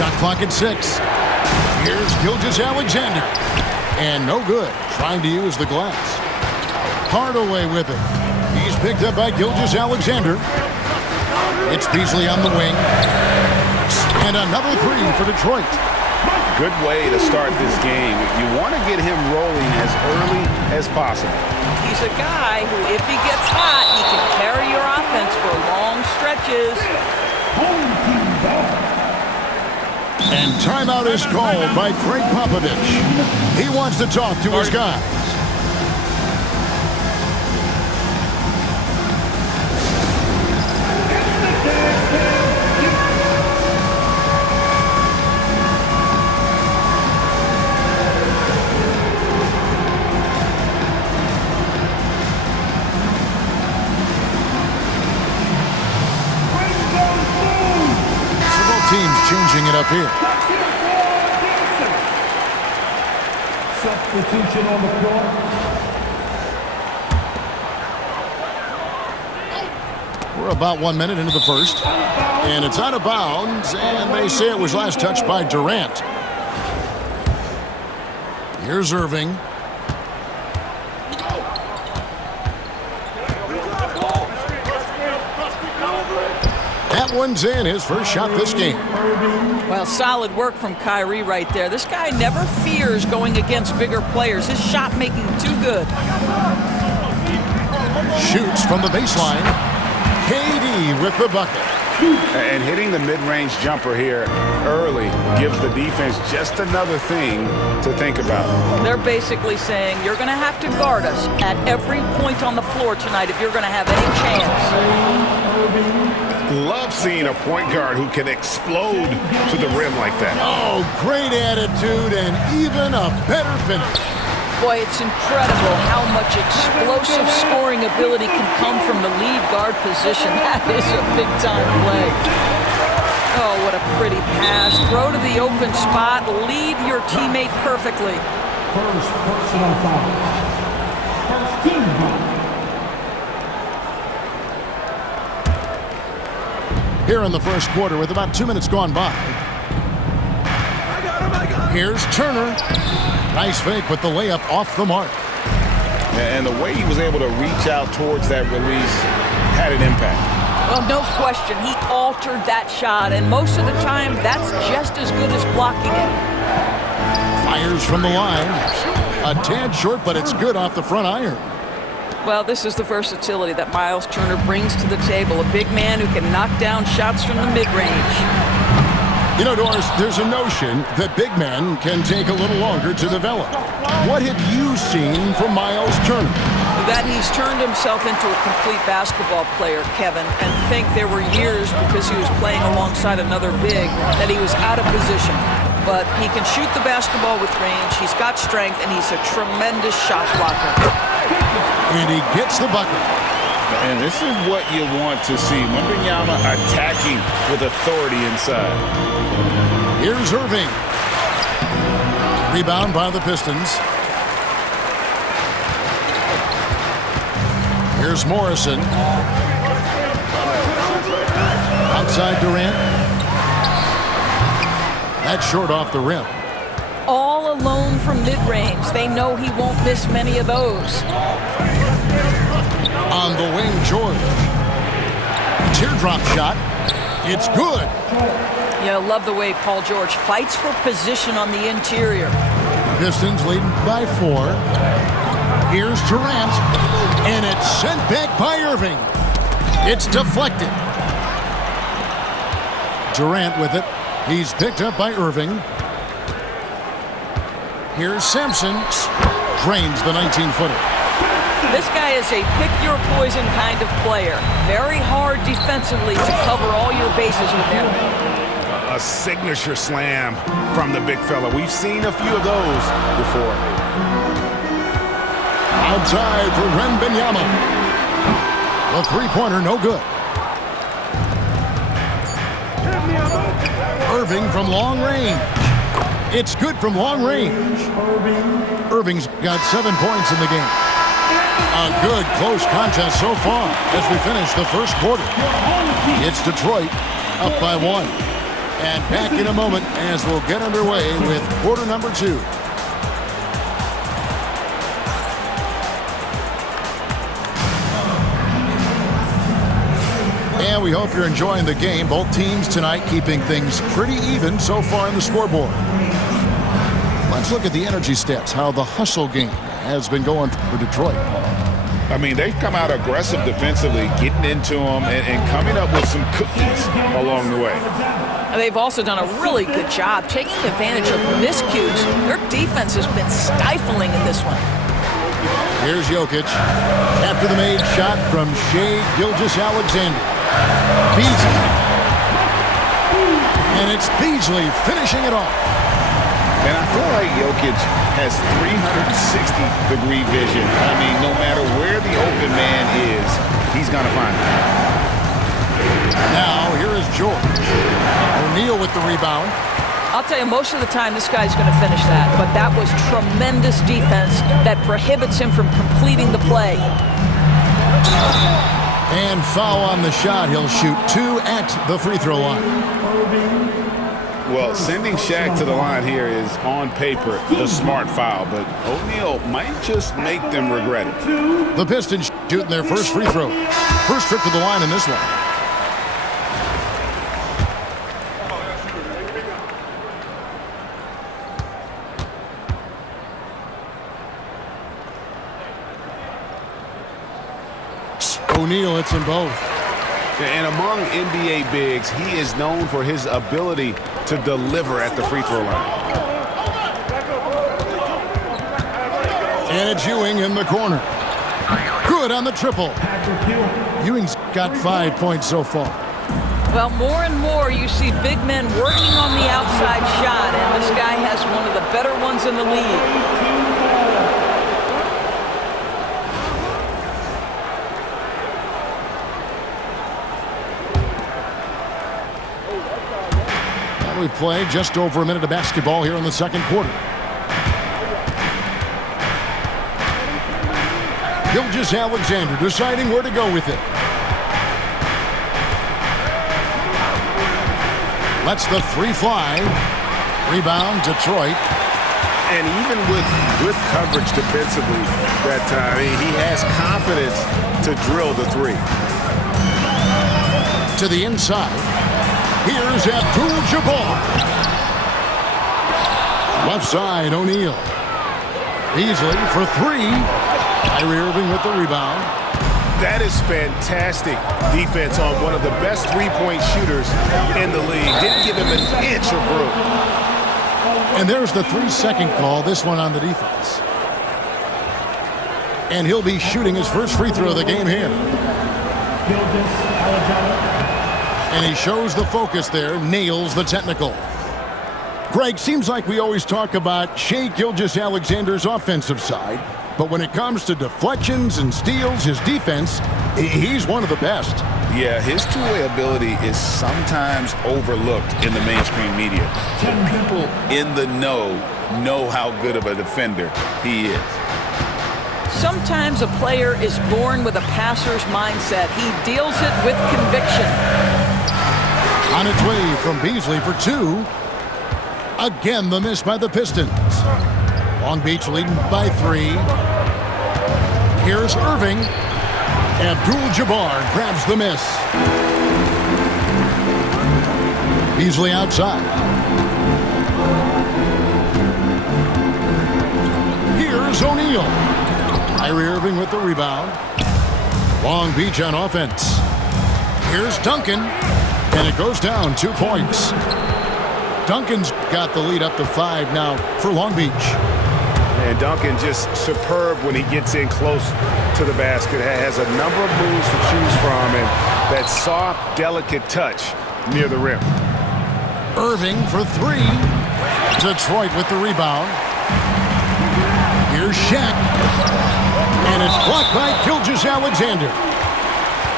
Shot clock at 6. Here's Gilgeous-Alexander. And no good. Trying to use the glass. Hardaway with it. He's picked up by Gilgeous-Alexander. It's Beasley on the wing. And another three for Detroit. Good way to start this game. You want to get him rolling as early as possible. He's a guy who, if he gets hot, he can carry your offense for long stretches. And timeout is called by Craig Popovich. He wants to talk to his guys. Teams changing it up here. Substitution on the floor. We're about 1 minute into the first. And it's out of bounds. And they say it was last touched by Durant. Here's Irving. That one's in, his first shot this game. Well, solid work from Kyrie right there. This guy never fears going against bigger players. His shot making too good. Shoots from the baseline. KD with the bucket. And hitting the mid-range jumper here early gives the defense just another thing to think about. They're basically saying you're going to have to guard us at every point on the floor tonight if you're going to have any chance. Love seeing a point guard who can explode to the rim like that. Oh, great attitude and even a better finish. Boy, it's incredible how much explosive scoring ability can come from the lead guard position. That is a big-time play. Oh, what a pretty pass. Throw to the open spot. Lead your teammate perfectly. First personal foul. First team foul. Here in the first quarter with about 2 minutes gone by. Here's Turner. Nice fake with the layup off the mark. And the way he was able to reach out towards that release had an impact. Well, no question. He altered that shot, and most of the time, that's just as good as blocking it. Fires from the line. A tad short, but it's good off the front iron. Well, this is the versatility that Miles Turner brings to the table. A big man who can knock down shots from the mid-range. You know, Doris, there's a notion that big men can take a little longer to develop. What have you seen from Miles Turner? That he's turned himself into a complete basketball player, Kevin, and think there were years because he was playing alongside another big that he was out of position. But he can shoot the basketball with range, he's got strength, and he's a tremendous shot blocker. And he gets the bucket. And this is what you want to see. Wembanyama attacking with authority inside. Here's Irving. Rebound by the Pistons. Here's Morrison. Outside Durant. That's short off the rim. All alone from mid-range. They know he won't miss many of those. On the wing, George. Teardrop shot. It's good. Yeah, I love the way Paul George fights for position on the interior. Pistons leading by 4. Here's Durant. And it's sent back by Irving. It's deflected. Durant with it. He's picked up by Irving. Here's Sampson. Drains the 19-footer. This guy is a pick-your-poison kind of player. Very hard defensively to cover all your bases with him. A signature slam from the big fella. We've seen a few of those before. Outside for Wembanyama. The three-pointer, no good. Irving from long range. It's good from long range. Irving's got 7 points in the game. A good close contest so far as we finish the first quarter. It's Detroit up by 1. And back in a moment as we'll get underway with quarter number 2. And we hope you're enjoying the game. Both teams tonight keeping things pretty even so far in the scoreboard. Let's look at the energy stats, how the hustle game has been going for Detroit. I mean, they've come out aggressive defensively, getting into them and coming up with some cookies along the way. They've also done a really good job taking advantage of miscues. Their defense has been stifling in this one. Here's Jokic. After the made shot from Shai Gilgeous-Alexander. Beasley. And it's Beasley finishing it off. And I feel like Jokic has 360-degree vision. I mean, no matter where the open man is, he's going to find it. Now, here is George. O'Neal with the rebound. I'll tell you, most of the time this guy's going to finish that, but that was tremendous defense that prohibits him from completing the play. And foul on the shot. He'll shoot 2 at the free throw line. Well, sending Shaq to the line here is, on paper, the smart foul, but O'Neal might just make them regret it. The Pistons shooting their first free throw. First trip to the line in this one. O'Neal hits them both. And among NBA bigs, he is known for his ability to deliver at the free throw line. And it's Ewing in the corner. Good on the triple. Ewing's got 5 points so far. Well, more and more you see big men working on the outside shot, and this guy has one of the better ones in the league. We play just over a minute of basketball here in the second quarter. Gilgeous-Alexander deciding where to go with it. Lets the 3 fly. Rebound, Detroit. And even with good coverage defensively that time, he has confidence to drill the 3. To the inside. Here's Abdul-Jabbar. Left side, O'Neal. Beasley for 3. Kyrie Irving with the rebound. That is fantastic defense on one of the best three-point shooters in the league. Didn't give him an inch of room. And there's the 3-second call, this one on the defense. And he'll be shooting his first free throw of the game here. And he shows the focus there, nails the technical. Greg, seems like we always talk about Shai Gilgeous-Alexander's offensive side, but when it comes to deflections and steals, his defense, he's one of the best. Yeah, his two-way ability is sometimes overlooked in the mainstream media. People in the know how good of a defender he is. Sometimes a player is born with a passer's mindset. He deals it with conviction. On its way from Beasley for 2. Again, the miss by the Pistons. Long Beach leading by 3. Here's Irving. Abdul-Jabbar grabs the miss. Beasley outside. Here's O'Neal. Kyrie Irving with the rebound. Long Beach on offense. Here's Duncan. And it goes down 2 points. Duncan's got the lead up to 5 now for Long Beach. And Duncan just superb when he gets in close to the basket. Has a number of moves to choose from and that soft, delicate touch near the rim. Irving for 3. Detroit with the rebound. Here's Shaq. And it's blocked by Gilgeous-Alexander.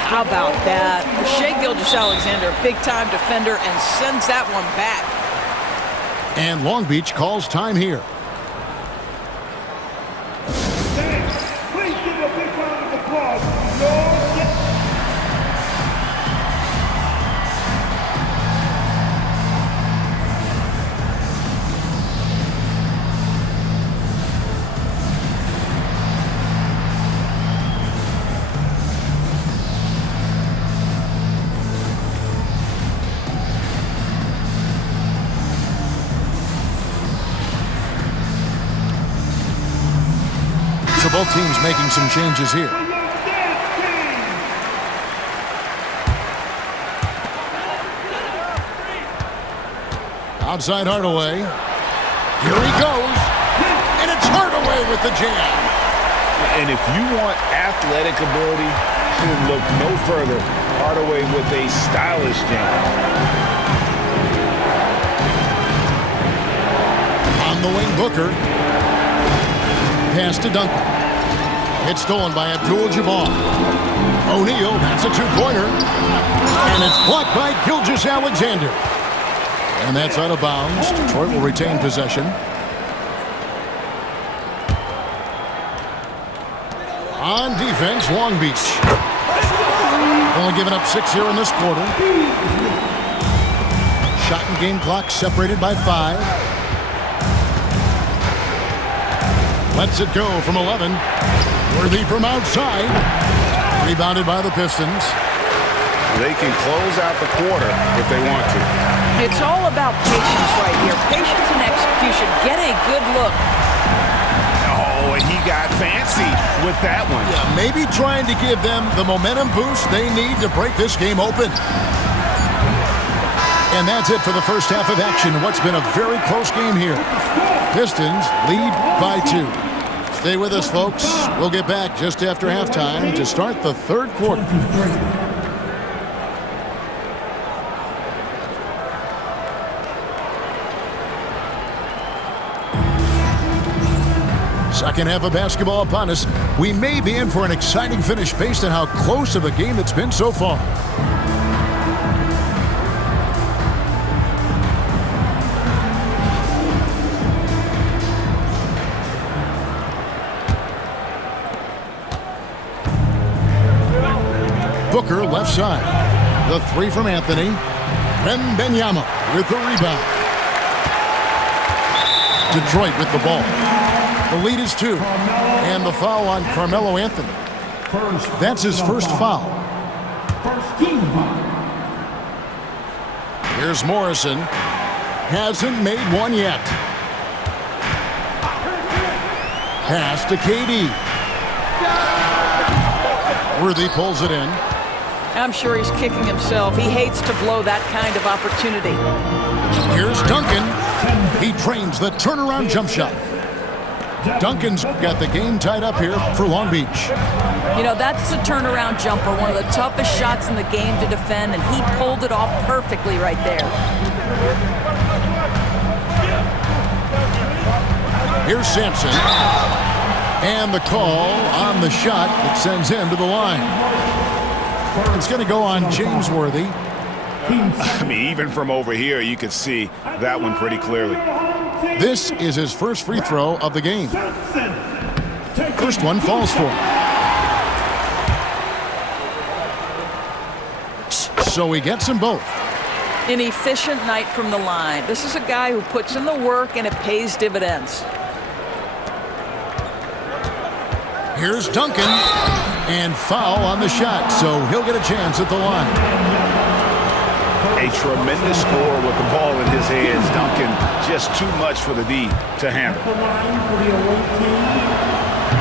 How about that? Shai Gilgeous-Alexander, a big-time defender, and sends that one back. And Long Beach calls time here. Please give a big round of applause. both teams making some changes here. Outside Hardaway. Here he goes. And it's Hardaway with the jam. And if you want athletic ability, look no further. Hardaway with a stylish jam. On the wing, Booker. Pass to Duncan. It's stolen by Abdul-Jabbar. O'Neal, that's a two-pointer. And it's blocked by Gilgeous-Alexander. And that's out of bounds. Detroit will retain possession. On defense, Long Beach. Only giving up 6 here in this quarter. Shot and game clock separated by 5. Lets it go from 11. Worthy from outside. Rebounded by the Pistons. They can close out the quarter if they want to. It's all about patience right here. Patience and execution. Get a good look. Oh, and he got fancy with that one. Yeah, maybe trying to give them the momentum boost they need to break this game open. And that's it for the first half of action. What's been a very close game here. Pistons lead by 2. Stay with us, folks. We'll get back just after halftime to start the third quarter. Second half of basketball upon us. We may be in for an exciting finish based on how close of a game it's been so far. Booker left side. The 3 from Anthony. Wembanyama with the rebound. Detroit with the ball. The lead is 2. And the foul on Carmelo Anthony. That's his first foul. Here's Morrison. Hasn't made one yet. Pass to KD. Worthy pulls it in. I'm sure he's kicking himself. He hates to blow that kind of opportunity. Here's Duncan. He trains the turnaround jump shot. Duncan's got the game tied up here for Long Beach. You know, that's a turnaround jumper, one of the toughest shots in the game to defend, and he pulled it off perfectly right there. Here's Sampson. And the call on the shot that sends him to the line. It's going to go on James Worthy. I mean, even from over here, you can see that one pretty clearly. This is his first free throw of the game. First one falls for him. So he gets them both. An efficient night from the line. This is a guy who puts in the work and it pays dividends. Here's Duncan. And foul on the shot, so he'll get a chance at the line. A tremendous score with the ball in his hands. Duncan, just too much for the D to handle.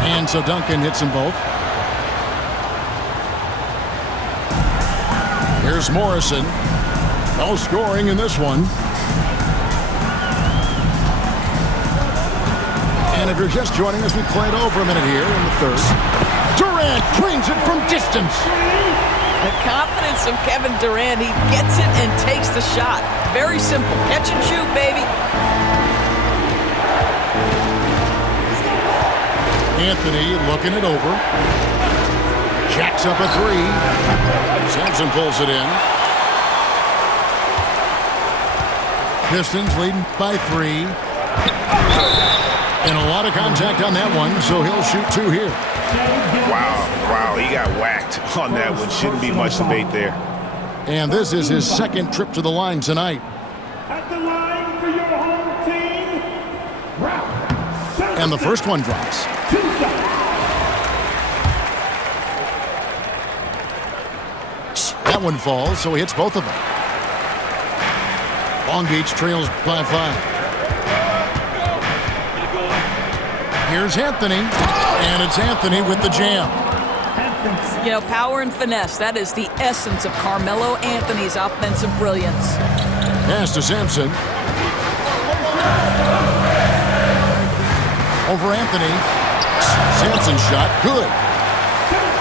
And so Duncan hits them both. Here's Morrison. No scoring in this one. And if you're just joining us, we played over a minute here in the third. Durant trains it from distance. The confidence of Kevin Durant. He gets it and takes the shot. Very simple. Catch and shoot, baby. Anthony looking it over. Jacks up a 3. Sampson pulls it in. Pistons leading by 3. And a lot of contact on that one, so he'll shoot 2 here. Wow, he got whacked on that one. Shouldn't be much debate there. And this is his second trip to the line tonight. At the line for your home team, Ralph. And the first one drops. That one falls, so he hits both of them. Long Beach trails by 5. Here's Anthony, and it's Anthony with the jam. You know, power and finesse, that is the essence of Carmelo Anthony's offensive brilliance. Pass to Sampson. Over Anthony. Sampson's shot, good.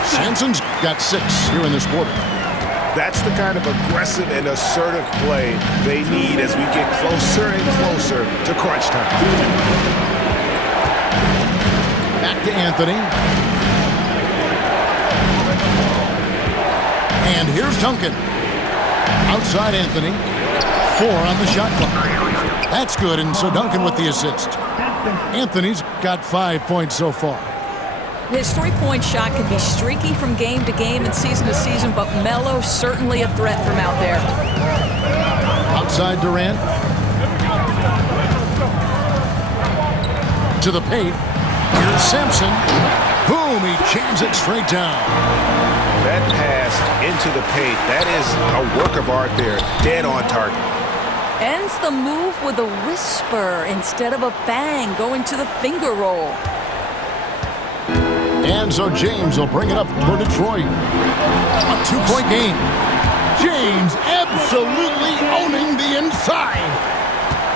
Sampson's got 6 here in this quarter. That's the kind of aggressive and assertive play they need as we get closer and closer to crunch time. Back to Anthony. And here's Duncan. Outside Anthony. 4 on the shot clock. That's good, and so Duncan with the assist. Anthony's got 5 points so far. His three-point shot can be streaky from game to game and season to season, but Melo certainly a threat from out there. Outside Durant. To the paint. Here's Sampson. Boom, he jams it straight down. That pass into the paint, that is a work of art there, dead on target. Ends the move with a whisper instead of a bang, going to the finger roll. And so James will bring it up for Detroit. A 2-point game. James absolutely owning the inside.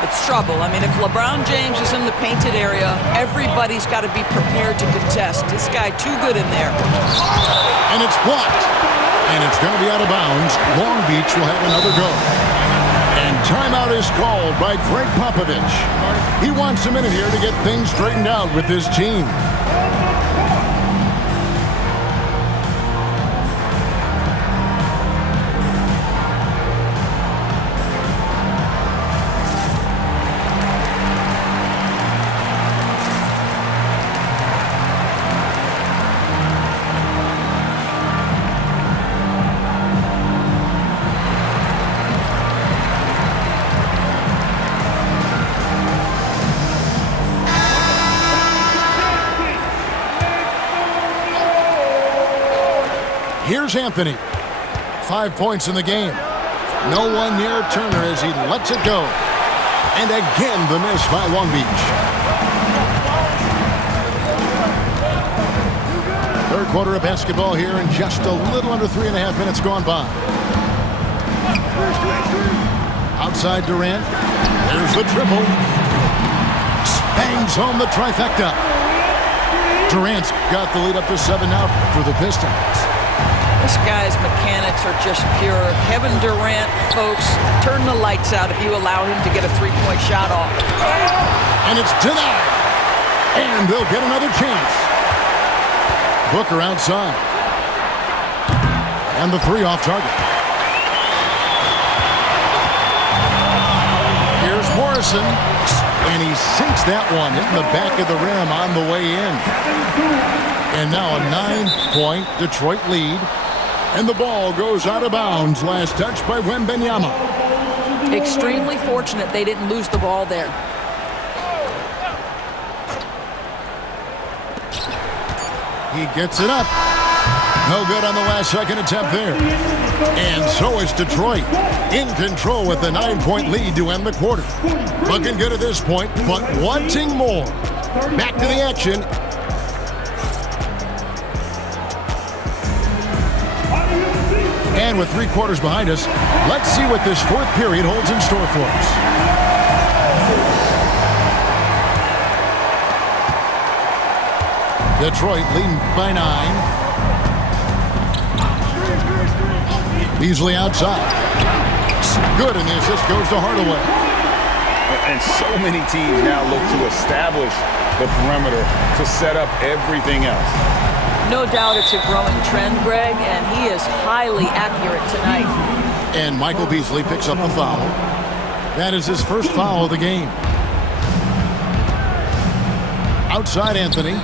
It's trouble. I mean, if LeBron James is in the painted area, everybody's got to be prepared to contest. This guy too good in there. And it's blocked. And it's going to be out of bounds. Long Beach will have another go. And timeout is called by Greg Popovich. He wants a minute here to get things straightened out with his team. Here's Anthony. 5 points in the game. No one near Turner as he lets it go. And again, the miss by Long Beach. Third quarter of basketball here, and just a little under 3.5 minutes gone by. Outside Durant. There's the triple. Bangs home the trifecta. Durant's got the lead up to 7 now for the Pistons. This guy's mechanics are just pure. Kevin Durant, folks, turn the lights out if you allow him to get a three-point shot off. And it's denied. And they'll get another chance. Booker outside. And the 3 off target. Here's Morrison. And he sinks that one, hitting the back of the rim on the way in. And now a 9-point Detroit lead. And the ball goes out of bounds. Last touch by Wembanyama. Extremely fortunate they didn't lose the ball there. He gets it up. No good on the last second attempt there. And so is Detroit in control with a 9-point lead to end the quarter. Looking good at this point, but wanting more. Back to the action. And with 3 quarters behind us, let's see what this fourth period holds in store for us. Detroit leading by 9. Beasley outside. Good, and the assist goes to Hardaway. And so many teams now look to establish the perimeter to set up everything else. No doubt it's a growing trend, Greg, and he is highly accurate tonight. And Michael Beasley picks up the foul. That is his first foul of the game. Outside Anthony.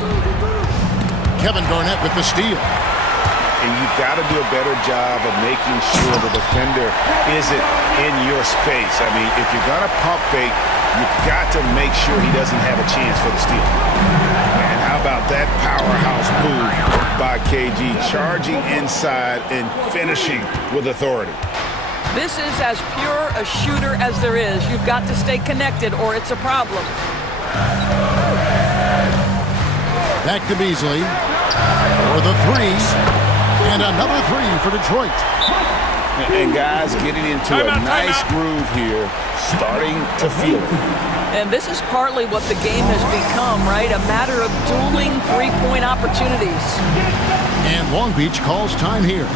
Kevin Garnett with the steal. And you've got to do a better job of making sure the defender isn't in your space. I mean, if you're going to pump fake, you've got to make sure he doesn't have a chance for the steal. And how about that powerhouse move by KG, charging inside and finishing with authority. This is as pure a shooter as there is. You've got to stay connected or it's a problem. Back to Beasley for the three. And another three for Detroit. And guys getting into a nice groove here, starting to feel it. And this is partly what the game has become, right? A matter of dueling three-point opportunities. And Long Beach calls time here.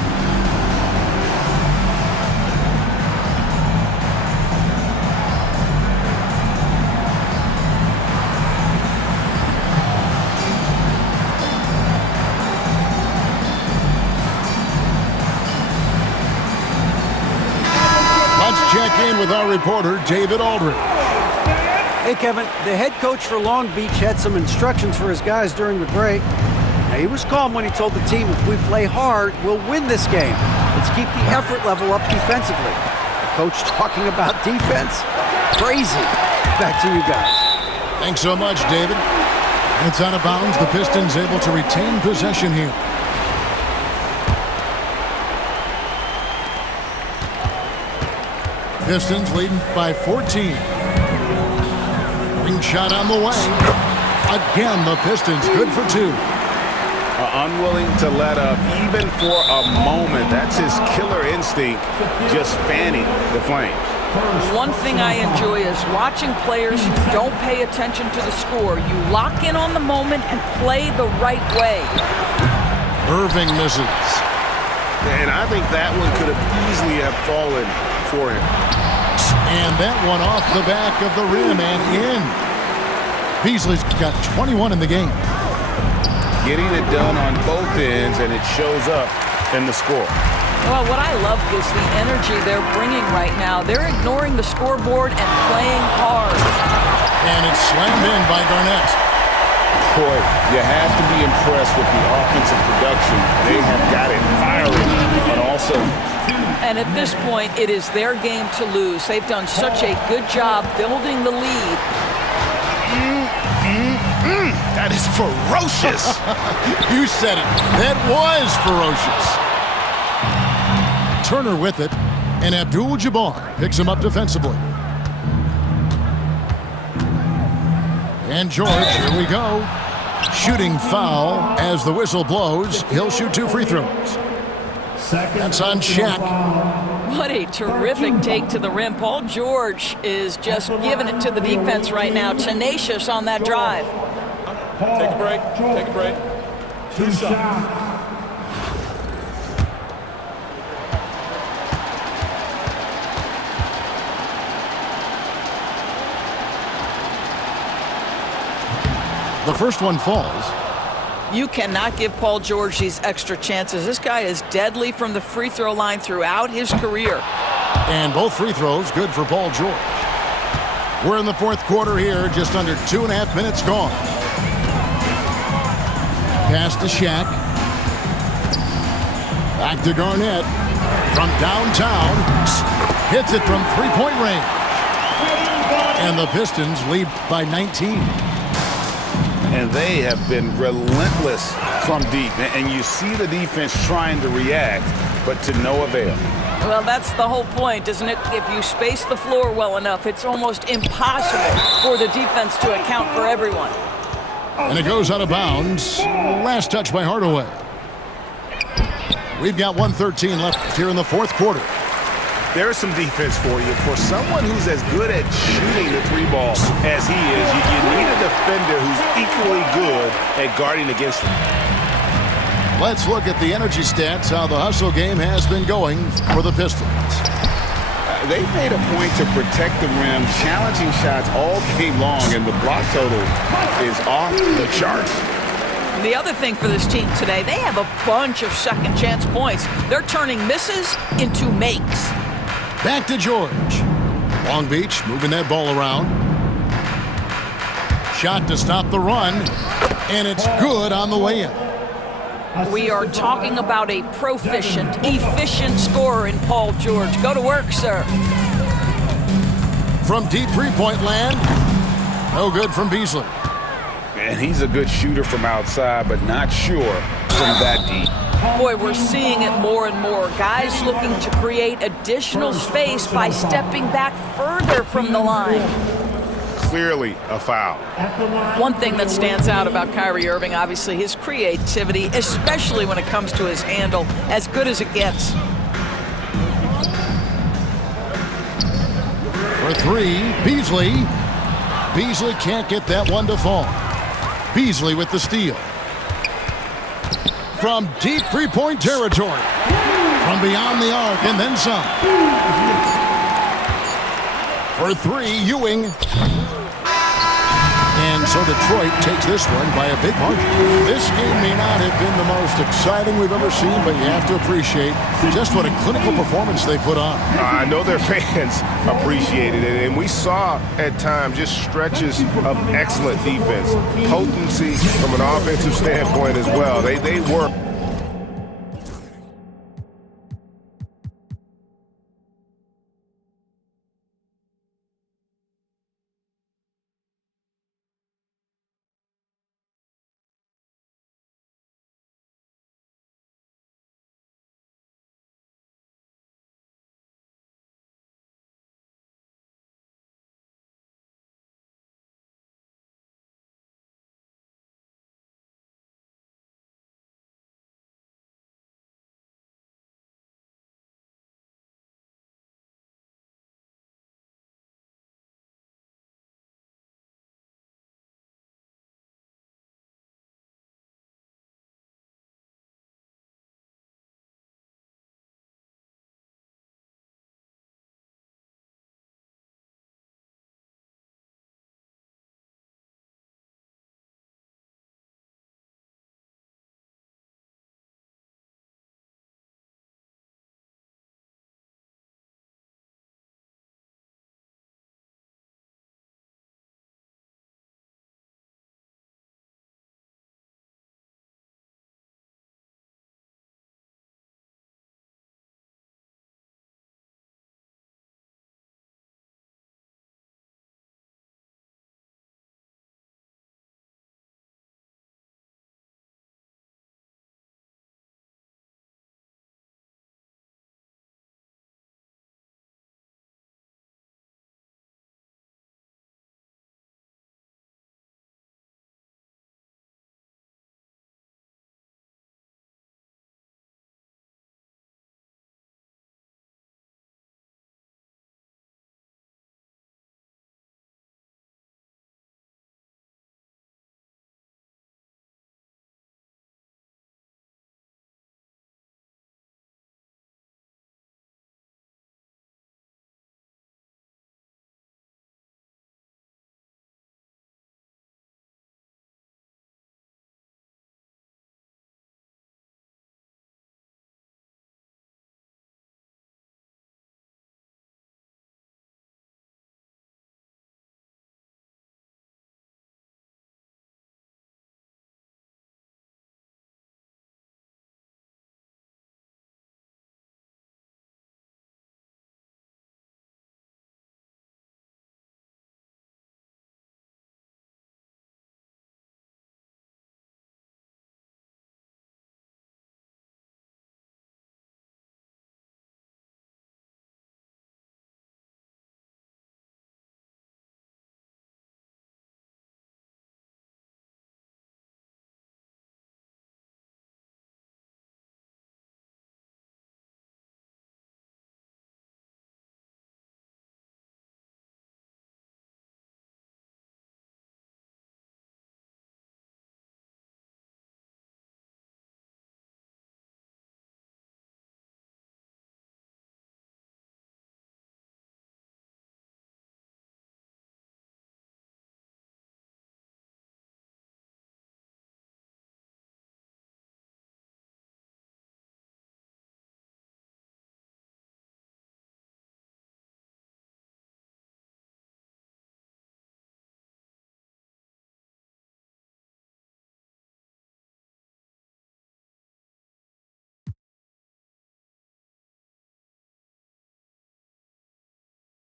Check in with our reporter, David Aldridge. Hey, Kevin, the head coach for Long Beach had some instructions for his guys during the break. Now, he was calm when he told the team, if we play hard, we'll win this game. Let's keep the effort level up defensively. The coach talking about defense? Crazy. Back to you guys. Thanks so much, David. And it's out of bounds. The Pistons able to retain possession here. Pistons leading by 14. Ring shot on the way. Again, the Pistons good for two. Unwilling to let up even for a moment. That's his killer instinct, just fanning the flames. One thing I enjoy is watching players who don't pay attention to the score. You lock in on the moment and play the right way. Irving misses. And I think that one could have easily have fallen for him. And that one off the back of the rim and in. Beasley's got 21 in the game. Getting it done on both ends, and it shows up in the score. Well, what I love is the energy they're bringing right now. They're ignoring the scoreboard and playing hard. And it's slammed in by Garnett. Boy, you have to be impressed with the offensive production. They have got it firing, but also... And at this point, it is their game to lose. They've done such a good job building the lead. That is ferocious. You said it. That was ferocious. Turner with it, and Abdul-Jabbar picks him up defensively. And George, here we go. Shooting foul as the whistle blows. He'll shoot two free throws. That's on Shaq. What a terrific take to the rim. Paul George is just giving it to the defense right now. Tenacious on that drive. Take a break. Take a break. Two shots. The first one falls. You cannot give Paul George these extra chances. This guy is deadly from the free throw line throughout his career. And both free throws good for Paul George. We're in the fourth quarter here, just under 2.5 minutes gone. Pass to Shaq. Back to Garnett. From downtown. Hits it from three-point range. And the Pistons lead by 19. And they have been relentless from deep. And you see the defense trying to react, but to no avail. Well, that's the whole point, isn't it? If you space the floor well enough, it's almost impossible for the defense to account for everyone. And it goes out of bounds. Last touch by Hardaway. We've got 1:13 left here in the fourth quarter. There's some defense for you. For someone who's as good at shooting the three ball as he is, you need a defender who's equally good at guarding against him. Let's look at the energy stats, how the hustle game has been going for the Pistons. They made a point to protect the rim, challenging shots all game long, and the block total is off the charts. The other thing for this team today, they have a bunch of second chance points. They're turning misses into makes. Back to George. Long Beach moving that ball around. Shot to stop the run, and it's good on the way in. We are talking about a proficient, efficient scorer in Paul George. Go to work, sir. From deep three-point land, no good from Beasley. And he's a good shooter from outside, but not sure from that deep. Boy, we're seeing it more and more. Guys looking to create additional space by stepping back further from the line. clearly a foul. One thing that stands out about Kyrie Irving, obviously, his creativity, especially when it comes to his handle, as good as it gets. For three, Beasley. Beasley can't get that one to fall. Beasley with the steal. From deep three-point territory. From beyond the arc and then some. For three, Ewing. And so Detroit takes this one by a big margin. This game may not have been the most exciting we've ever seen, but you have to appreciate just what a clinical performance they put on. I know their fans appreciated it, and we saw at times just stretches of excellent defense, potency from an offensive standpoint as well. They work